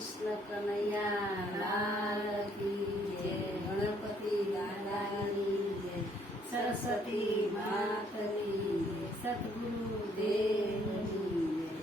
કૃષ્ણ કનૈયા લાલ કી જય, ગણપતિ દાદાની જય, સરસ્વતી માતની જય, સદગુરુ દેવની જય।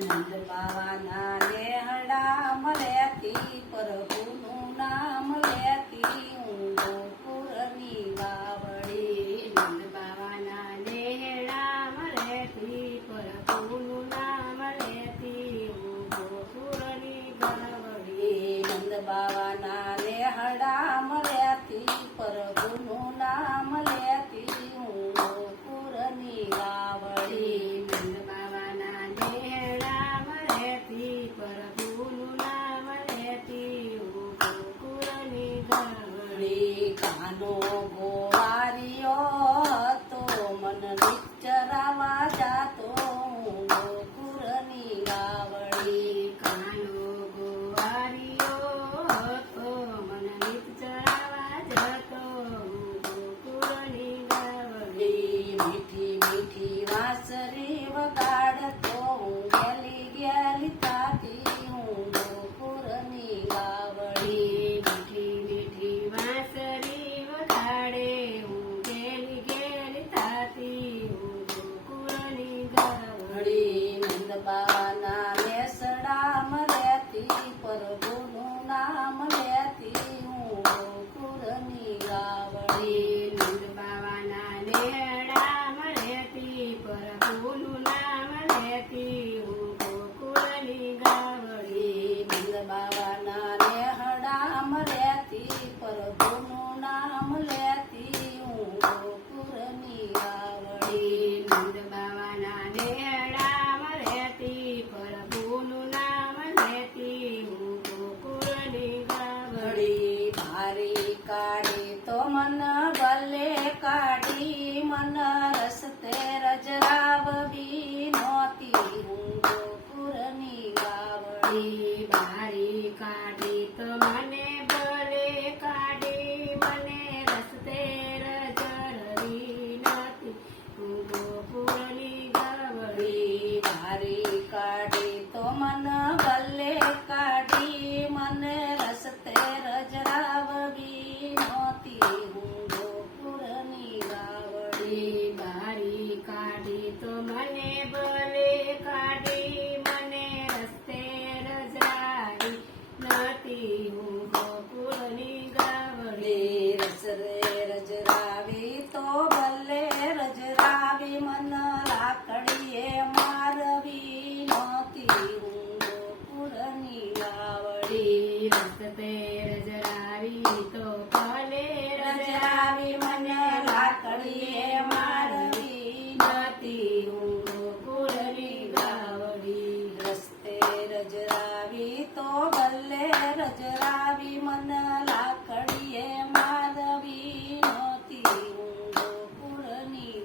નંદ બાવાના લેહડા મળ્યાથી પ્રભુનું નામ લેતી હું ગોકુળની વાવડી। નંદ બાવાના લેહડા મળ્યાથી પ્રભુનું નામ લેતી હું ગોકુળની વાવડી। નંદ બાવાના લેહડા મળ્યાથી પ્રભુનું નામ લેતી હું ગોકુળની વાવડી। નંદ બાવાના લેહડા મળ્યાથી પ્રભુનું નામ લેતી હું ગોકુળની વાવડી। કાનો ગોવારિયો હતો મન વિચરાવા જાતો હું ગોકુળની વાવડી। કાનો ગોવારિયો હતો મને ગીત ચરાવા જતો હું ગોકુળની વાવડી। મીઠી મીઠી વાંસળી વગાડતો હું ગેલી ગેલી તાતી હું ગોકુળની વાવડી। મીઠી મીઠી વાંસળી વગાડે હું ગેલી ગેલી થાતી હું ગોકુળની વાવડી। નંદ બાવાના લેસડામાં રહેતી પ્રભુનું નામ લેતી હું ગોકુળની વાવડી। નંદ બાવાના લેહડામાં રહેતી પ્રભુનું નામ લેતી હું ગોકુળની વાવડી। નંદ બાવાના લેહડામાં રહેતી પ્રભુનું નામ લેતી હું ગોકુળની વાવડી। નંદ બાવાના લેહડામાં રહેતી પ્રભુનું નામ લેતી હું ગોકુળની વાવડી। ભારી કાઢી તો મન ભલે કાઢી મન રસ્તે રજરાવવી નહોતી હું ગોકુળની વાવડી। બારી કાઢી તો મને ભલે કાઢી મને રસ્તે રજરવી નથી હું ગોકુળની વાવડી। ભારી કાઢી તો મન ભલે કાઢી મને રસ્તે રજરાવવી નહોતી હું ગોકુળની વાવડી। બારી કાઢી તો મને ભલે કાઢી મને રસ્તે રજરાવી નથી હું ગોકુળની વાવડી। રસરે રજરાવી તો ભલે રજરાવી મન લાકડીએ મારવી નહોતી હું ગોકુળની વાવડી। રસ્તે રજરાવી તો ભલે રજરાવી મને લાકડીએ મારવી નથી હું ગોકુળની વાવડી। રસ્તે રજરાવી તો ભલે રજરાવી મન લાકડીએ મારવી નહોતી હું ગોકુળની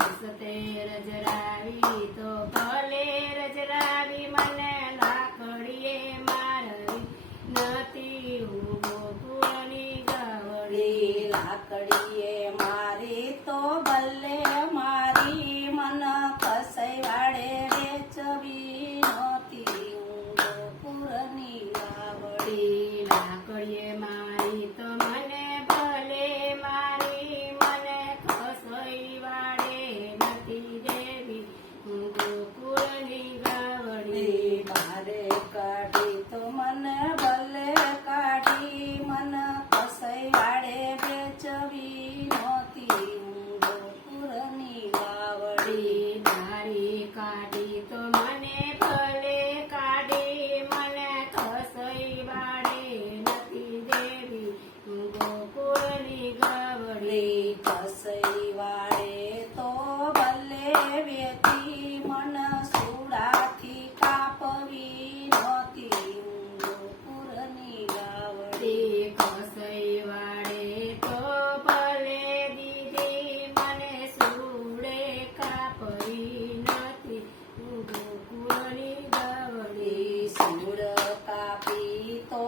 રસ્તે રજરાવી તો ભલે રજરાવી મને લાકડીએ મારવી નથી હું ગોકુળની વાવડી। લાકડીએ મારી તો ભલે મારી મન કસાઈ વાડે વેચવી નહોતી હું ગોકુળની વાવડી। લાકડીએ મારી તો મને ભલે મારી મને કસોઈ વાળે નથી દેવી હું ગોકુળની વાવડી। બારે કાઢી તો મને ભલે કાઢી મન કસાઈ વાડે વેચવી નહોતી હું ગોકુળની વાવડી। બારી કાઢી તો મને ભલે કાઢી મને કસોઈ વાળે નથી દેવી હું ગોકુળની વાવડી। કસાઈ વાડે તો ભલે વેચી મન સુડાથી કાપવી નહોતી હું ગોકુળની વાવડી। કસોઈ વાળે તો ભલે દીધી મને સુડે કાપવી નથી હું ગોકુળની વાવડી। સૂળ કાપી તો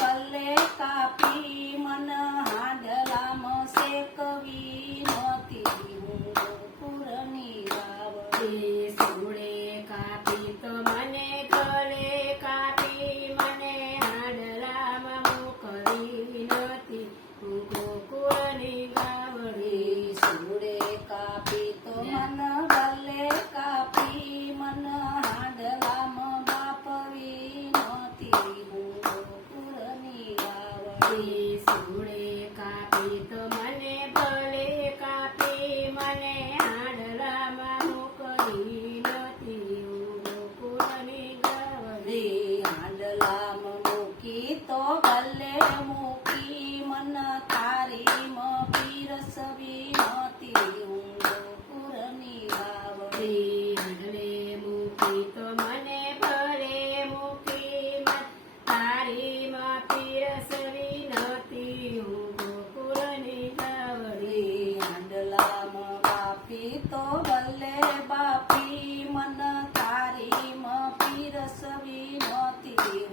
ભલે કાપી મન હાંડલામાં શેકવી નહોતી હું ગોકુળની વાવડી। સુડે કાપી તો મને ગળે કાપી મને હાડલામાં મોકલી નથી હું ગોકુળની ગાવડી સુડે કાપી તો મન ગલે કાપી મન હાડલામાં બાપવી નહોતી હું ગોકુળની ગાવડી સુડે કાપી તો મને ભલે કાપી મને હાડલામાં મોકલી નથી હું ગોકુળની ગાવડી હાડલામાં મૂકી તો ગલે મૂકી મન તારીમાં પીરસવી નહોતી હું ગોકુળની ગાવડી હાડલે મૂકી તો મને ભલે મૂકી તારીમાં પીરસવી નહોતી હું ગોકુળની ગાવડી હાડલામાં બાપી તો ગલે બાપી મન તારીમાં પીરસવી નહોતી